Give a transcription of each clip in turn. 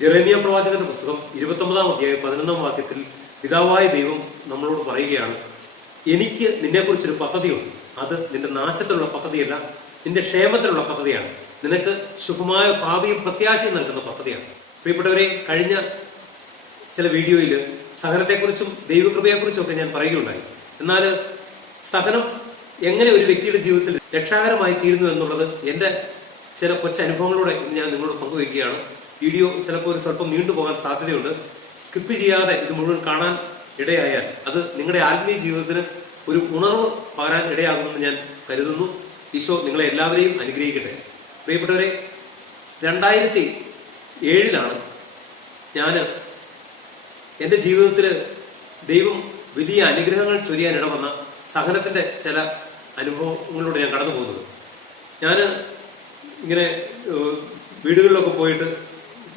ജെറേമിയ പ്രവാചകന്റെ പുസ്തകം ഇരുപത്തൊമ്പതാം അധ്യായം പതിനൊന്നാം വാക്യത്തിൽ പിതാവായ ദൈവം നമ്മളോട് പറയുകയാണ് എനിക്ക് നിന്നെക്കുറിച്ചൊരു പദ്ധതിയുണ്ട്. അത് നിന്റെ നാശത്തിലുള്ള പദ്ധതിയല്ല നിന്റെ ക്ഷേമത്തിലുള്ള പദ്ധതിയാണ്. നിനക്ക് ശുഭമായ ഭാവിയും പ്രത്യാശയും നൽകുന്ന പദ്ധതിയാണ്. പ്രിയപ്പെട്ടവരെ കഴിഞ്ഞ ചില വീഡിയോയിൽ സഹനത്തെക്കുറിച്ചും ദൈവകൃപയെക്കുറിച്ചും ഒക്കെ ഞാൻ പറയുകയുണ്ടായി. എന്നാൽ സഹനം എങ്ങനെ ഒരു വ്യക്തിയുടെ ജീവിതത്തിൽ രക്ഷാകരമായി തീരുന്നു എന്നുള്ളത് എന്റെ ചില കൊച്ചനുഭവങ്ങളോടെ ഞാൻ നിങ്ങളോട് പങ്കുവയ്ക്കുകയാണ്. വീഡിയോ ചിലപ്പോൾ ഒരു സ്വല്പം നീണ്ടുപോകാൻ സാധ്യതയുണ്ട്. സ്കിപ്പ് ചെയ്യാതെ ഇത് മുഴുവൻ കാണാൻ ഇടയായാൽ അത് നിങ്ങളുടെ ആത്മീയ ജീവിതത്തിന് ഒരു ഉണർവ് പകരാൻ ഇടയാകുമെന്ന് ഞാൻ കരുതുന്നു. ഈശോ നിങ്ങളെ എല്ലാവരെയും അനുഗ്രഹിക്കട്ടെ. പ്രിയപ്പെട്ടവരെ രണ്ടായിരത്തി ഏഴിലാണ് ഞാൻ എന്റെ ജീവിതത്തിൽ ദൈവം വലിയ അനുഗ്രഹങ്ങൾ ചൊരിയാൻ ഇടവന്ന സഹനത്തിന്റെ ചില അനുഭവങ്ങളിലൂടെ ഞാൻ കടന്നു പോകുന്നത് ഞാൻ ഇങ്ങനെ വീടുകളിലൊക്കെ പോയിട്ട്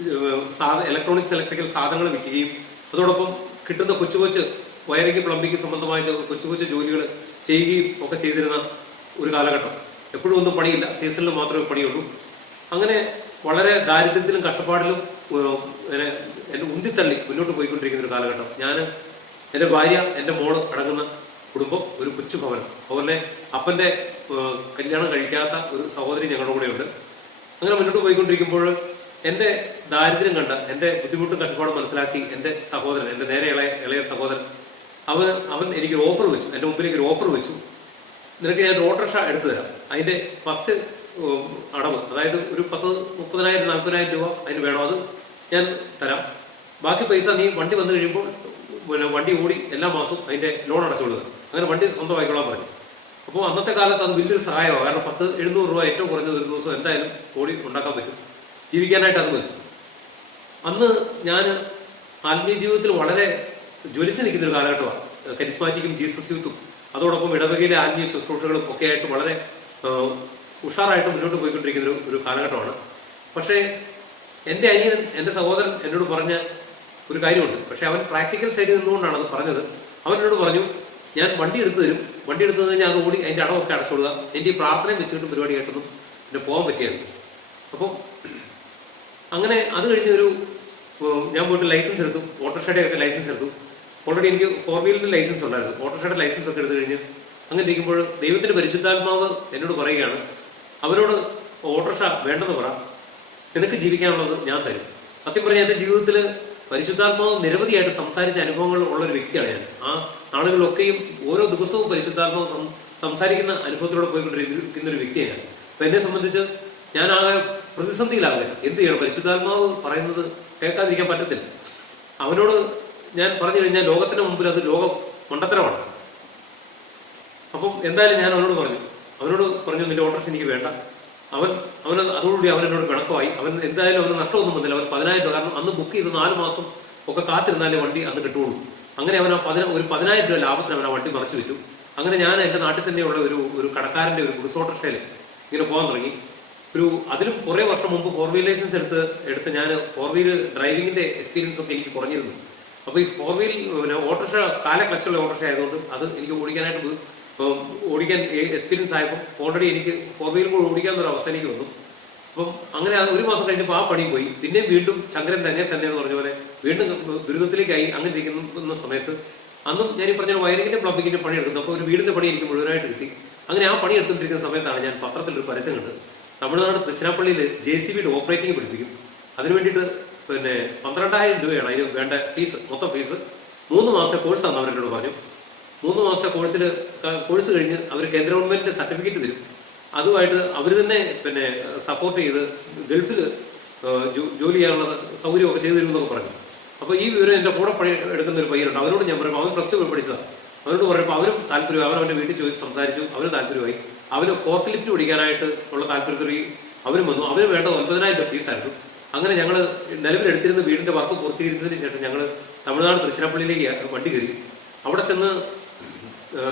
ഇലക്ട്രോണിക്സ് ഇലക്ട്രിക്കൽ സാധനങ്ങൾ വിൽക്കുകയും അതോടൊപ്പം കിട്ടുന്ന കൊച്ചു കൊച്ചു വയറിംഗ് പ്ലംബിംഗ് സംബന്ധമായ കൊച്ചു കൊച്ചു ജോലികൾ ചെയ്യുകയും ഒക്കെ ചെയ്തിരുന്ന ഒരു കാലഘട്ടം. എപ്പോഴും ഒന്നും പണിയില്ല. സീസണിൽ മാത്രമേ പണിയുള്ളൂ. അങ്ങനെ വളരെ ദാരിദ്ര്യത്തിലും കഷ്ടപ്പാടിലും എന്നെ ഉന്തിത്തള്ളി മുന്നോട്ട് പോയിക്കൊണ്ടിരിക്കുന്ന ഒരു കാലഘട്ടം. ഞാൻ എന്റെ ഭാര്യ എന്റെ മോൾ അടങ്ങുന്ന കുടുംബം ഒരു കൊച്ചു ഭവനം. അതുപോലെ അപ്പന്റെ കല്യാണം കഴിക്കാത്ത ഒരു സഹോദരി ഞങ്ങളുടെ കൂടെയുണ്ട്. അങ്ങനെ മുന്നോട്ട് പോയിക്കൊണ്ടിരിക്കുമ്പോൾ എന്റെ ദാരിദ്ര്യം കണ്ട് എന്റെ ബുദ്ധിമുട്ടും കഷ്ടപ്പാടും മനസ്സിലാക്കി എന്റെ സഹോദരൻ എന്റെ നേരെ ഇളയ ഇളയ സഹോദരൻ അവൻ അവൻ എനിക്ക് ഓഫർ വെച്ചു. എന്റെ മുമ്പിലേക്ക് ഒരു ഓഫർ വെച്ചു. നിനക്ക് ഞാൻ ഓട്ടോറിക്ഷ എടുത്തു തരാം. അതിന്റെ ഫസ്റ്റ് അടവ് അതായത് ഒരു പത്ത് മുപ്പതിനായിരം നാൽപ്പതിനായിരം രൂപ അതിന് വേണോ അത് ഞാൻ തരാം. ബാക്കി പൈസ നീ വണ്ടി വന്നു കഴിയുമ്പോൾ പിന്നെ വണ്ടി ഓടി എല്ലാ മാസവും അതിന്റെ ലോൺ അടച്ചുകൊള്ളുക അങ്ങനെ വണ്ടി സ്വന്തമായിക്കോളാൻ പറഞ്ഞു. അപ്പോൾ അന്നത്തെ കാലത്ത് അത് വലിയൊരു സഹായമാണ് കാരണം പത്ത് എഴുന്നൂറ് രൂപ ഏറ്റവും കുറഞ്ഞത് ഒരു ദിവസം എന്തായാലും ഓടി ഉണ്ടാക്കാൻ പറ്റും. ജീവിക്കാനായിട്ട് അത് മതി അന്ന് ഞാൻ ആത്മീയ ജീവിതത്തിൽ വളരെ ജ്വലിച്ച് നിൽക്കുന്ന ഒരു കാലഘട്ടമാണ്. കരിസ്മാറ്റിക്കും ജീസസ് യൂത്തും അതോടൊപ്പം ഇടവകയിലെ ആത്മീയ ശുശ്രൂഷകളും ഒക്കെ ആയിട്ട് വളരെ ഉഷാറായിട്ട് മുന്നോട്ട് പോയിക്കൊണ്ടിരിക്കുന്ന ഒരു കാലഘട്ടമാണ്. പക്ഷേ എന്റെ അനിയൻ എന്റെ സഹോദരൻ എന്നോട് പറഞ്ഞ ഒരു കാര്യമുണ്ട്. പക്ഷെ അവൻ പ്രാക്ടിക്കൽ സൈഡിൽ നിന്നുകൊണ്ടാണ് അത് പറഞ്ഞത്. അവൻ എന്നോട് പറഞ്ഞു ഞാൻ വണ്ടി എടുത്തു തരും. വണ്ടി എടുത്തു കഴിഞ്ഞാൽ അത് ഓടി അതിന്റെ അടവൊക്കെ അടച്ചുകൊടുക്കുക എന്റെ ഈ പ്രാർത്ഥനയും വെച്ചിട്ട് പരിപാടി കേട്ടതും എന്നെ പോകാൻ പറ്റിയായിരുന്നു. അപ്പം അങ്ങനെ അത് കഴിഞ്ഞ് ഒരു ഞാൻ പോയിട്ട് ലൈസൻസ് എടുത്തു. ഓട്ടോറിക്ഷയുടെ ഒക്കെ ലൈസൻസ് എടുത്തു. ഓൾറെഡി എനിക്ക് ഫോർ വീലറിന്റെ ലൈസൻസ് ഉണ്ടായിരുന്നു. ഓട്ടോറിക്ഷയുടെ ലൈസൻസ് ഒക്കെ എടുത്തു കഴിഞ്ഞ് അങ്ങനെ ഇരിക്കുമ്പോൾ ദൈവത്തിന്റെ പരിശുദ്ധാത്മാവ് എന്നോട് പറയുകയാണ്. അവരോട് ഓട്ടോറിക്ഷ വേണ്ടെന്ന് പറ. നിനക്ക് ജീവിക്കാനുള്ളത് ഞാൻ തരും. സത്യം പറഞ്ഞാൽ എന്റെ ജീവിതത്തിൽ പരിശുദ്ധാത്മാവ് നിരവധിയായിട്ട് സംസാരിച്ച അനുഭവങ്ങൾ ഉള്ള ഒരു വ്യക്തിയാണ് ഞാൻ. ആ ആളുകളൊക്കെയും ഓരോ ദിവസവും പരിശുദ്ധാത്മാവ് സംസാരിക്കുന്ന അനുഭവത്തിലൂടെ പോയിക്കൊണ്ടിരിക്കുന്ന ഒരു വ്യക്തിയാണ് അപ്പൊ എന്നെ സംബന്ധിച്ച് ഞാൻ ആകെ പ്രതിസന്ധിയിലാകെ. എന്ത് ചെയ്യണം? പരിശുദ്ധാത്മാവ് പറയുന്നത് കേൾക്കാതിരിക്കാൻ പറ്റത്തില്ല. അവനോട് ഞാൻ പറഞ്ഞു കഴിഞ്ഞാൽ ലോകത്തിന് മുമ്പിൽ അത് ലോകം മണ്ടത്തരമാണ്. അപ്പം എന്തായാലും ഞാൻ അവനോട് പറഞ്ഞു. അവനോട് പറഞ്ഞു നിന്റെ ഓർഡർസ് എനിക്ക് വേണ്ട. അവൻ അവൻ അതോടുകൂടി അവൻ എന്നോട് പിണക്കമായി. അവൻ എന്തായാലും അവന് നഷ്ടമൊന്നും വന്നില്ല. അവൻ പതിനായിരം രൂപ കാരണം അന്ന് ബുക്ക് ചെയ്ത് നാല് മാസം ഒക്കെ കാത്തിരുന്നാലേ വണ്ടി അന്ന് കിട്ടുള്ളൂ അങ്ങനെ അവൻ ഒരു പതിനായിരം രൂപ ലാഭത്തിന് അവൻ ആ വണ്ടി മറച്ചു വിറ്റു. അങ്ങനെ ഞാൻ എന്റെ നാട്ടിൽ തന്നെയുള്ള ഒരു ഒരു കടക്കാരന്റെ ഒരു ഗുഡ്സ് ഓട്ടോറിക്ഷയിൽ ഇങ്ങനെ പോകാൻ തുടങ്ങി. ഒരു അതിലും കുറെ വർഷം മുമ്പ് ഫോർ വീൽ ലൈസൻസ് എടുത്ത് എടുത്ത് ഞാൻ ഫോർ വീൽ ഡ്രൈവിംഗിന്റെ എക്സ്പീരിയൻസ് ഒക്കെ എനിക്ക് കുറഞ്ഞിരുന്നു. അപ്പൊ ഈ ഫോർ വീൽ പിന്നെ ഓട്ടോറിക്ഷ കാല ക്ലച്ചുള്ള ഓട്ടോറിക്ഷ ആയതുകൊണ്ട് അത് എനിക്ക് ഓടിക്കാനായിട്ട് ഓടിക്കാൻ എക്സ്പീരിയൻസ് ആയപ്പോൾ ഓൾറെഡി എനിക്ക് ഫോർ വീലും കൂടെ ഒരു അവസ്ഥ എനിക്ക് വന്നു. അപ്പം അങ്ങനെ ഒരു മാസം കഴിഞ്ഞപ്പോൾ ആ പണി പോയി. പിന്നെയും വീണ്ടും ചങ്കരൻ തന്നെ തന്നെ എന്ന് പറഞ്ഞ പോലെ വീണ്ടും ദുരിതത്തിലേക്കായി അങ്ങനെ ഇരിക്കുന്ന സമയത്ത് അന്നും ഞാൻ ഈ പറഞ്ഞ വയറിങ്ങിന്റെ പ്ലബിങ്ങിന്റെ പണി എടുക്കുന്നു അപ്പോൾ ഒരു വീടിന്റെ പണി എനിക്ക് മുഴുവനായിട്ട് കിട്ടി. അങ്ങനെ ആ പണി എടുത്തുകൊണ്ടിരിക്കുന്ന സമയത്താണ് ഞാൻ പത്രത്തിൽ ഒരു പരസ്യം കണ്ടത്. തമിഴ്നാട് തൃശ്ശിനാപ്പള്ളിയിൽ ജെ സി ബിയുടെ ഓപ്പറേറ്റിംഗ് പഠിപ്പിക്കും. അതിനു വേണ്ടിയിട്ട് പിന്നെ പന്ത്രണ്ടായിരം രൂപയാണ് അതിന് വേണ്ട ഫീസ് മൊത്തം ഫീസ് മൂന്ന് മാസത്തെ കോഴ്സാണ് അവരെന്നോട് പറഞ്ഞു. മൂന്ന് മാസത്തെ കോഴ്സിൽ കോഴ്സ് കഴിഞ്ഞ് അവർ കേന്ദ്ര ഗവൺമെന്റിന്റെ സർട്ടിഫിക്കറ്റ് തരും. അതുമായിട്ട് അവർ തന്നെ പിന്നെ സപ്പോർട്ട് ചെയ്ത് ഗൾഫിൽ ജോലി ചെയ്യാനുള്ള സൗകര്യമൊക്കെ ചെയ്തു തരുമെന്നൊക്കെ പറഞ്ഞു. അപ്പൊ ഈ വിവരം എന്റെ കൂടെ പണി എടുക്കുന്ന ഒരു പയ്യനുണ്ട്. അവരോട് ഞാൻ പറയുമ്പോൾ അവൻ പ്ലസ് ടു പഠിച്ചതാണ് അവരോട് പറയുമ്പോൾ അവരും താല്പര്യമായി അവർ അവന്റെ വീട്ടിൽ ചോദിച്ച് സംസാരിച്ചു അവരും താല്പര്യമായി. അവന് ഫോർക്ലിഫ്റ്റ് ലിഫ്റ്റ് ഓടിക്കാനായിട്ട് ഉള്ള താല്പര്യത്തിൽ അവരും വന്നു. അവന് വേണ്ട ഒൻപതിനായിരം രൂപ ഫീസായിരുന്നു അങ്ങനെ ഞങ്ങൾ നിലവിലെടുത്തിരുന്ന വീടിന്റെ വർക്ക് പൂർത്തീകരിച്ചതിന് ശേഷം ഞങ്ങൾ തമിഴ്നാട് തൃശ്ശിനാപ്പള്ളിയിലേക്ക് വണ്ടി കയറി. അവിടെ ചെന്ന്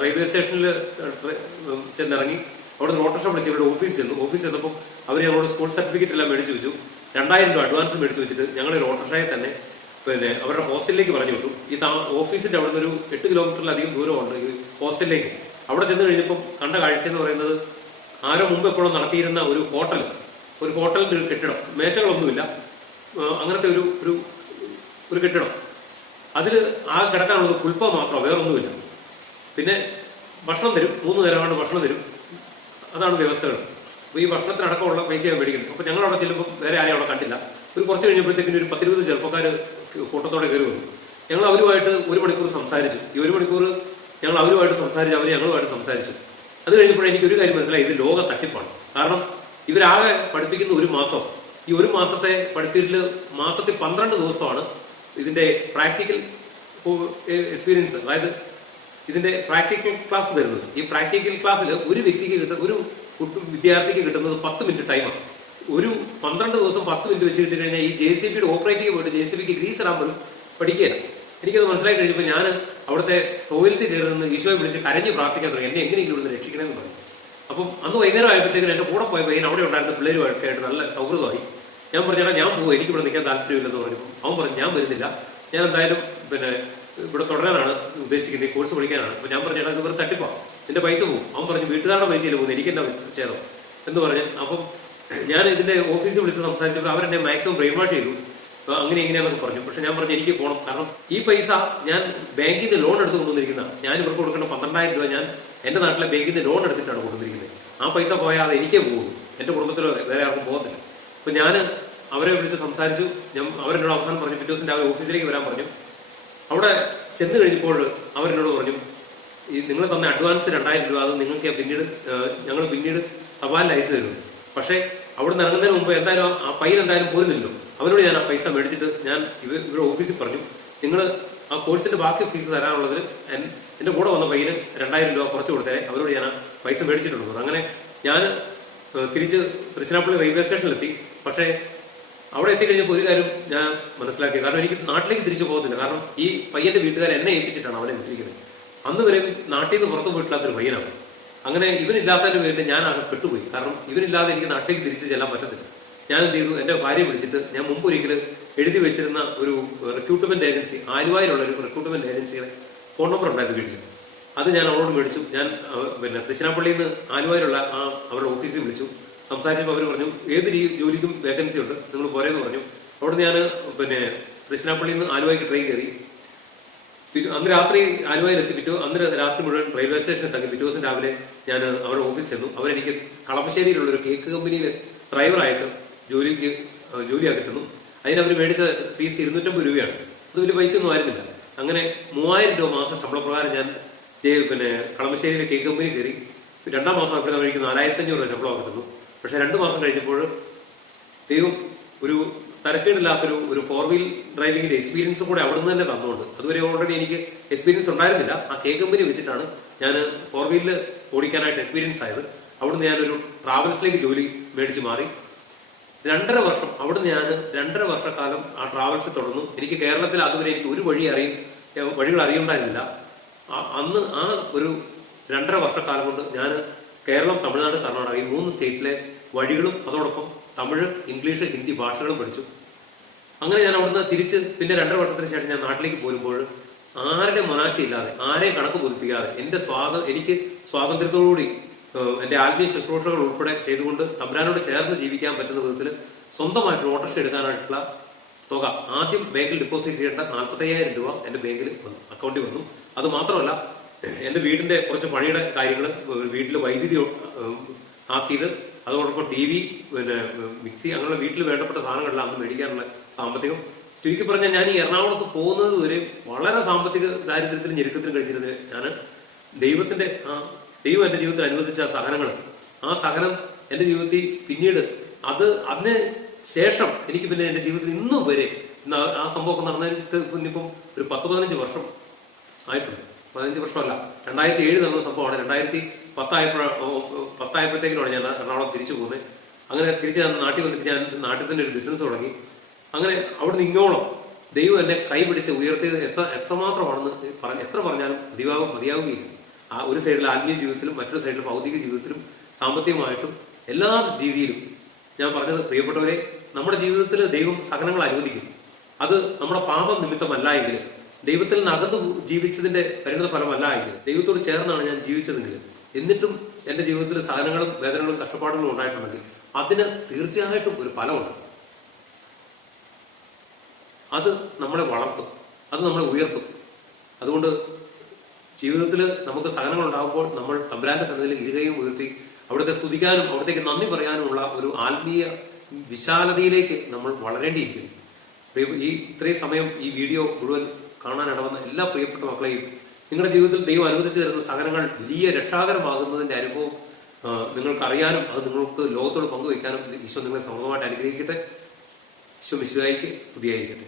റെയിൽവേ സ്റ്റേഷനിൽ ചെന്നിറങ്ങി. അവിടെ നിന്ന് ഓട്ടോറിക്ഷ വിളിച്ച് ഇവിടെ ഓഫീസ് ചെന്നു. ഓഫീസ് ചെന്നപ്പോൾ അവർ ഞങ്ങളോട് സ്കൂൾ സർട്ടിഫിക്കറ്റ് എല്ലാം മേടിച്ചു വെച്ചു. രണ്ടായിരം രൂപ അഡ്വാൻസ് മേടിച്ചു വെച്ചിട്ട് ഞങ്ങൾ ഒരു ഓട്ടോറിക്ഷയെ തന്നെ പിന്നെ അവരുടെ ഹോസ്റ്റലിലേക്ക് പറഞ്ഞു വിട്ടു. ഈ ഓഫീസിന്റെ അവിടെ നിന്ന് ഒരു എട്ട് കിലോമീറ്ററിലധികം ദൂരമുണ്ട് ഈ ഹോസ്റ്റലിലേക്ക് അവിടെ ചെന്ന് കഴിഞ്ഞപ്പോൾ കണ്ട കാഴ്ച എന്ന് പറയുന്നത് ആരോ മുമ്പ് എപ്പോഴും നടത്തിയിരുന്ന ഒരു ഹോട്ടൽ. ഒരു ഹോട്ടലിന്റെ ഒരു കെട്ടിടം. മേശകളൊന്നുമില്ല. അങ്ങനത്തെ ഒരു ഒരു ഒരു കെട്ടിടം. അതിൽ ആ കിടക്കാനുള്ളത് പുൽപ്പ മാത്രം വേറൊന്നുമില്ല. പിന്നെ ഭക്ഷണം തരും. മൂന്ന് നേരമാണ് ഭക്ഷണം തരും. അതാണ് വ്യവസ്ഥകൾ. അപ്പോൾ ഈ ഭക്ഷണത്തിനടക്കമുള്ള പൈസ ഞാൻ മേടിക്കുന്നത് അപ്പോൾ ഞങ്ങൾ അവിടെ ചെല്ലുമ്പോൾ വേറെ ആരെയും അവിടെ കണ്ടില്ല. ഒരു കുറച്ച് കഴിഞ്ഞപ്പോഴത്തേക്കിന് ഒരു പത്തിരുപത് ചെറുപ്പക്കാർ കൂട്ടത്തോടെ കയറി വന്നു. ഞങ്ങൾ അവരുമായിട്ട് ഒരു മണിക്കൂർ സംസാരിച്ചു. ഈ ഒരു മണിക്കൂർ ഞങ്ങൾ അവരുമായിട്ട് സംസാരിച്ചു അവർ ഞങ്ങളുമായിട്ട് സംസാരിച്ചു. അത് കഴിഞ്ഞപ്പോൾ എനിക്ക് ഒരു കാര്യം മനസ്സിലായി. ഇത് ലോക തട്ടിപ്പാണ്. കാരണം ഇവരാകെ പഠിപ്പിക്കുന്ന ഒരു മാസം ഈ ഒരു മാസത്തെ പഠിപ്പിക്കൽ മാസത്തിൽ പന്ത്രണ്ട് ദിവസമാണ് ഇതിന്റെ പ്രാക്ടിക്കൽ എക്സ്പീരിയൻസ്. അതായത് ഇതിന്റെ പ്രാക്ടിക്കൽ ക്ലാസ് തരുന്നത്. ഈ പ്രാക്ടിക്കൽ ക്ലാസ്സിൽ ഒരു വ്യക്തിക്ക് കിട്ടുന്ന ഒരു കുട്ടി വിദ്യാർത്ഥിക്ക് കിട്ടുന്നത് പത്ത് മിനിറ്റ് ടൈമാണ് ഒരു പന്ത്രണ്ട് ദിവസം പത്ത് മിനിറ്റ് വെച്ച് കിട്ടി കഴിഞ്ഞാൽ ഈ ജെ സി ബിയുടെ ഓപ്പറേറ്റിംഗ് പോയിട്ട് ജെ സി ബിക്ക് ഗ്രീസ് ഇടാൻ പോലും പഠിക്കുകയില്ല. എനിക്കത് മനസ്സിലായി കഴിഞ്ഞപ്പോൾ ഞാൻ അവിടുത്തെ ടോയ്ലറ്റിൽ കയറി നിന്ന് ഈശോയെ വിളിച്ച് കരഞ്ഞ് പ്രാർത്ഥിക്കാൻ തുടങ്ങി. എന്നെ എങ്ങനെയെങ്കിലും ഇവിടുന്ന് രക്ഷിക്കണമെന്ന് പറഞ്ഞു. അപ്പം അന്ന് വൈകുന്നേരം ആയപ്പോഴത്തേക്കും എന്റെ കൂടെ പോയ പയ്യൻ അവിടെ ഉണ്ടായിരുന്ന പിള്ളേരുമായിട്ട് ആയിട്ട് നല്ല സൗഹൃദമായി. ഞാൻ പറഞ്ഞാൽ ഞാൻ പോകും എനിക്ക് ഇവിടെ നിൽക്കാൻ താല്പര്യമില്ലെന്ന് പറഞ്ഞു. അവൻ പറഞ്ഞു ഞാൻ വരുന്നില്ല. ഞാൻ എന്തായാലും പിന്നെ ഇവിടെ തുടരാനാണ് ഉദ്ദേശിക്കുന്നത് ഈ കോഴ്സ് പഠിക്കാനാണ്. അപ്പൊ ഞാൻ പറഞ്ഞാൽ ഇവർ വെറുതെ തട്ടിപ്പാ. എന്റെ പൈസ പോകും അവൻ പറഞ്ഞു വീട്ടുകാരുടെ പൈസയിൽ പോകുന്നു. എനിക്ക് എന്താ ചേതം എന്ന് പറഞ്ഞു അപ്പം ഞാൻ ഇതിന്റെ ഓഫീസിൽ വിളിച്ച് സംസാരിച്ചപ്പോൾ അവരെന്നെ മാക്സിമം ബ്രെയിൻ വാഷ് ചെയ്തു. അങ്ങനെ ഇങ്ങനെയാന്നൊക്കെ പറഞ്ഞു. പക്ഷെ ഞാൻ പറഞ്ഞു എനിക്ക് പോകണം കാരണം ഈ പൈസ ഞാൻ ബാങ്കിൽ നിന്ന് ലോൺ എടുത്ത് കൊണ്ടുവന്നിരിക്കുന്നതാണ് ഞാൻ ഇവർക്ക് കൊടുക്കേണ്ട പന്ത്രണ്ടായിരം രൂപ ഞാൻ എന്റെ നാട്ടിലെ ബാങ്കിൽ നിന്ന് ലോൺ എടുത്തിട്ടാണ് കൊണ്ടുവന്നിരിക്കുന്നത്. ആ പൈസ പോയാൽ എനിക്കേ പോകും എന്റെ കുടുംബത്തിലോ വേറെ ആർക്കും പോകത്തില്ല. അപ്പൊ ഞാൻ അവരെ വിളിച്ച് സംസാരിച്ചു. ഞാൻ അവരെന്നോട് അവസാനം പറഞ്ഞു പിറ്റേ ദിവസം രാവിലെ ഓഫീസിലേക്ക് വരാൻ പറഞ്ഞു. അവിടെ ചെന്ന് കഴിഞ്ഞപ്പോൾ അവരെന്നോട് പറഞ്ഞു ഈ നിങ്ങൾ തന്ന അഡ്വാൻസ് രണ്ടായിരം രൂപ അത് നിങ്ങൾക്ക് പിന്നീട് ഞങ്ങൾ പിന്നീട് തപാലിൽ അയച്ചു തരുന്നു പക്ഷേ അവിടെ നിന്ന് ഇറങ്ങുന്നതിന് മുമ്പ് എന്തായാലും ആ പയ്യൻ എന്തായാലും പോരുന്നില്ലല്ലോ. അവരോട് ഞാൻ ആ പൈസ മേടിച്ചിട്ട് ഞാൻ ഇവർ ഇവരുടെ ഓഫീസിൽ പറഞ്ഞു നിങ്ങൾ ആ കോഴ്സിന്റെ ബാക്കി ഫീസ് തരാനുള്ളതിൽ എന്റെ കൂടെ വന്ന പയ്യന് രണ്ടായിരം രൂപ കുറച്ച് കൊടുത്തേ അവരോട് ഞാൻ പൈസ മേടിച്ചിട്ടുണ്ട് അങ്ങനെ ഞാൻ തിരിച്ച് തൃശ്ശിനാപ്പള്ളി റെയിൽവേ സ്റ്റേഷനിലെത്തി പക്ഷേ അവിടെ എത്തിക്കഴിഞ്ഞപ്പോൾ ഒരു കാര്യം ഞാൻ മനസ്സിലാക്കി. കാരണം എനിക്ക് നാട്ടിലേക്ക് തിരിച്ചു പോകത്തില്ല. കാരണം ഈ പയ്യന്റെ വീട്ടുകാർ എന്നെ ഏൽപ്പിച്ചിട്ടാണ് അവനെ വിട്ടിരിക്കുന്നത്. അന്ന് വരെ നാട്ടിൽ നിന്ന് പുറത്തു പോയിട്ടില്ലാത്തൊരു പയ്യനാണ്. അങ്ങനെ ഇവനില്ലാത്തതിന്റെ പേരിൽ ഞാൻ ആകെ പെട്ടുപോയി. കാരണം ഇവനില്ലാതെ എനിക്ക് നാട്ടിലേക്ക് തിരിച്ചു ചെല്ലാൻ പറ്റത്തില്ല. ഞാൻ എന്ത് ചെയ്തു എന്റെ ഭാര്യ വിളിച്ചിട്ട് ഞാൻ മുമ്പ് ഒരിക്കലും എഴുതി വെച്ചിരുന്ന ഒരു റിക്രൂട്ട്മെന്റ് ഏജൻസി ആലുവായിലുള്ള ഒരു റിക്രൂട്ട്മെന്റ് ഏജൻസിയുടെ ഫോൺ നമ്പർ ഉണ്ടാക്കി വീട്ടിൽ അത് ഞാൻ അവളോട് മേടിച്ചു. ഞാൻ പിന്നെ തൃശ്ശിനാപ്പള്ളിയിൽ നിന്ന് ആലുവായിലുള്ള ആ അവരുടെ ഓഫീസിൽ വിളിച്ചു. സംസാരിച്ചപ്പോൾ അവർ പറഞ്ഞു ഏത് ജോലിക്കും വേക്കൻസി ഉണ്ട്. നിങ്ങൾ പോരെന്ന് പറഞ്ഞു. അവിടെ ഞാൻ പിന്നെ തൃശ്ശിനാപ്പള്ളിയിൽ നിന്ന് ആലുവായിക്ക് ട്രെയിൻ കയറി. അന്ന് രാത്രി ആലുവയിൽ എത്തി പിറ്റോ അന്ന് രാത്രി മുഴുവൻ റെയിൽവേ സ്റ്റേഷനിൽ തങ്ങി പിറ്റേ ദിവസം രാവിലെ ഞാൻ അവരുടെ ഓഫീസിൽ ചെന്നു. അവരെനിക്ക് കളമശ്ശേരിയിലുള്ള ഒരു കേക്ക് കമ്പനിയിൽ ഡ്രൈവറായിട്ട് ജോലിക്ക് ജോലിയാ കിട്ടുന്നു തന്നു. അതിന് അവർ മേടിച്ച ഫീസ് ഇരുന്നൂറ്റമ്പത് രൂപയാണ്. അത് വലിയ പൈസ ഒന്നും ആയിരുന്നില്ല. അങ്ങനെ മൂവായിരം രൂപ മാസം ശമ്പളപ്രകാരം ഞാൻ ജെ- പിന്നെ കളമശ്ശേരിയിലെ കേക്ക് കമ്പനി കയറി രണ്ടാം മാസം അപ്പോഴത്തെ എനിക്ക് നാലായിരത്തി അഞ്ഞൂറ് രൂപ ശമ്പളം കിട്ടുന്നു പക്ഷെ രണ്ടു മാസം കഴിഞ്ഞപ്പോൾ ദൈവം ഒരു തരക്കേടില്ലാത്തൊരു ഒരു ഫോർ വീൽ ഡ്രൈവിംഗിന്റെ എക്സ്പീരിയൻസ് കൂടെ അവിടെ നിന്ന് തന്നെ തന്നുകൊണ്ട്. അതുവരെ ഓൾറെഡി എനിക്ക് എക്സ്പീരിയൻസ് ഉണ്ടായിരുന്നില്ല. ആ കെ കമ്പനി വെച്ചിട്ടാണ് ഞാൻ ഫോർ വീലിൽ ഓടിക്കാനായിട്ട് എക്സ്പീരിയൻസ് ആയത്. അവിടുന്ന് ഞാനൊരു ട്രാവൽസിലേക്ക് ജോലി മേടിച്ച് മാറി. രണ്ടര വർഷം അവിടെ ഞാൻ രണ്ടര വർഷക്കാലം ആ ട്രാവൽസ് തുടർന്നു. എനിക്ക് കേരളത്തിൽ അതുവരെ എനിക്ക് ഒരു വഴി അറിയും വഴികൾ അറിയുണ്ടായിരുന്നില്ല. അന്ന് ആ ഒരു രണ്ടര വർഷക്കാലം കൊണ്ട് ഞാൻ കേരളം തമിഴ്നാട് കർണാടക ഈ മൂന്ന് സ്റ്റേറ്റിലെ വഴികളും അതോടൊപ്പം തമിഴ് ഇംഗ്ലീഷ് ഹിന്ദി ഭാഷകളും പഠിച്ചു. അങ്ങനെ ഞാൻ അവിടുന്ന് തിരിച്ച് പിന്നെ രണ്ടര വർഷത്തിന് ശേഷം ഞാൻ നാട്ടിലേക്ക് പോരുമ്പോൾ ആരുടെ മനാശയില്ലാതെ ആരെയും കണക്ക് ബോധിപ്പിക്കാതെ എന്റെ സ്വാത എനിക്ക് സ്വാതന്ത്ര്യത്തോടുകൂടി എന്റെ ആത്മീയ ശുശ്രൂഷകൾ ഉൾപ്പെടെ ചെയ്തുകൊണ്ട് തമ്പുരാനോട് ചേർന്ന് ജീവിക്കാൻ പറ്റുന്ന വിധത്തിൽ സ്വന്തമായിട്ട് ഓട്ടർഷ എടുക്കാനായിട്ടുള്ള തുക ആദ്യം ബാങ്കിൽ ഡെപ്പോസിറ്റ് ചെയ്യേണ്ട നാൽപ്പത്തയ്യായിരം രൂപ എന്റെ ബാങ്കിൽ വന്നു അക്കൗണ്ടിൽ വന്നു. അത് മാത്രമല്ല എന്റെ വീടിന്റെ കുറച്ച് പണിയുടെ കാര്യങ്ങൾ വീട്ടിൽ വൈദ്യുതി ആക്കിയത് അതോടൊപ്പം ടി വി പിന്നെ മിക്സി അങ്ങനെയുള്ള വീട്ടിൽ വേണ്ടപ്പെട്ട സാധനങ്ങളെല്ലാം അന്ന് മേടിക്കാനുള്ള സാമ്പത്തികം. ചുരുക്കി പറഞ്ഞാൽ ഞാൻ ഈ എറണാകുളത്ത് പോകുന്നത് വരെ വളരെ സാമ്പത്തിക ദാരിദ്ര്യത്തിലും ഞെരുക്കത്തിലും കഴിച്ചിരുന്നത് ഞാൻ ദൈവത്തിന്റെ ആ ദൈവം എന്റെ ജീവിതത്തിൽ അനുവദിച്ച സഹനങ്ങൾ. ആ സഹനം എന്റെ ജീവിതത്തിൽ പിന്നീട് അത് അതിന് ശേഷം എനിക്ക് പിന്നെ എന്റെ ജീവിതത്തിൽ ഇന്നും വരെ ആ- സംഭവം നടന്നിട്ട് ഇന്നിപ്പം ഒരു പത്ത് പതിനഞ്ച് വർഷം ആയിട്ടുണ്ട്. പതിനഞ്ച് വർഷമല്ല. രണ്ടായിരത്തി ഏഴ് നടന്ന സംഭവമാണ്. രണ്ടായിരത്തി പത്തായപ്പോഴാണ് പത്തായപ്പോഴത്തേക്കിനാണ് ഞാൻ എറണാകുളം തിരിച്ചു പോകുന്നത് അങ്ങനെ തിരിച്ച് ഞാൻ നാട്ടിൽ വന്നിട്ട് ഞാൻ നാട്ടിൽ തന്നെ ഒരു ബിസിനസ് തുടങ്ങി. അങ്ങനെ അവിടുന്ന് ഇങ്ങോളം ദൈവം എന്നെ കൈപിടിച്ച് ഉയർത്തിയത് എത്ര എത്രമാത്രമാണെന്ന് പറഞ്ഞ എത്ര പറഞ്ഞാലും മതിയാവും മതിയാവുകയില്ല. ആ ഒരു സൈഡിൽ ആത്മീയ ജീവിതത്തിലും മറ്റൊരു സൈഡിൽ ഭൗതിക ജീവിതത്തിലും സാമ്പത്തികമായിട്ടും എല്ലാ രീതിയിലും ഞാൻ പറഞ്ഞത് പ്രിയപ്പെട്ടവരെ നമ്മുടെ ജീവിതത്തിൽ ദൈവം സഹനങ്ങൾ അനുവദിക്കും അത് നമ്മുടെ പാപം നിമിത്തമല്ല എങ്കിൽ ദൈവത്തിൽ നിന്ന് അകന്ന് ജീവിച്ചതിന്റെ പരിണിത ഫലമല്ല എങ്കിൽ ദൈവത്തോട് ചേർന്നാണ് ഞാൻ ജീവിച്ചതെങ്കിൽ എന്നിട്ടും എന്റെ ജീവിതത്തിൽ സഹനങ്ങളും വേദനകളും കഷ്ടപ്പാടുകളും ഉണ്ടായിട്ടുണ്ടെങ്കിൽ അതിന് തീർച്ചയായിട്ടും ഒരു ഫലമുണ്ട്. അത് നമ്മളെ വളർത്തും. അത് നമ്മളെ ഉയർത്തും. അതുകൊണ്ട് ജീവിതത്തിൽ നമുക്ക് സഹനങ്ങൾ ഉണ്ടാകുമ്പോൾ നമ്മൾ തമ്പുരാന്റെ സന്നിധിയിൽ ഇരുകയും ഉയർത്തി അവിടുത്തെ സ്തുതിക്കാനും അവിടത്തേക്ക് നന്ദി പറയാനുമുള്ള ഒരു ആത്മീയ വിശാലതയിലേക്ക് നമ്മൾ വളരേണ്ടിയിരിക്കുന്നു. ഈ ഇത്രയും സമയം ഈ വീഡിയോ മുഴുവൻ കാണാൻ ഇടവന്ന എല്ലാ പ്രിയപ്പെട്ട മക്കളെയും നിങ്ങളുടെ ജീവിതത്തിൽ ദൈവം അനുവദിച്ചു തരുന്ന സഹനങ്ങൾ വലിയ രക്ഷാകരമാകുന്നതിന്റെ അനുഭവം നിങ്ങൾക്ക് അറിയാനും അത് നിങ്ങൾക്ക് ലോകത്തോട് പങ്കുവയ്ക്കാനും ഈശോ നിങ്ങളെ സമൃദ്ധമായിട്ട് അനുഗ്രഹിക്കട്ടെ. ഈശോ വിശുദ്ധായിക്ക് സ്തുതിയായിരിക്കട്ടെ.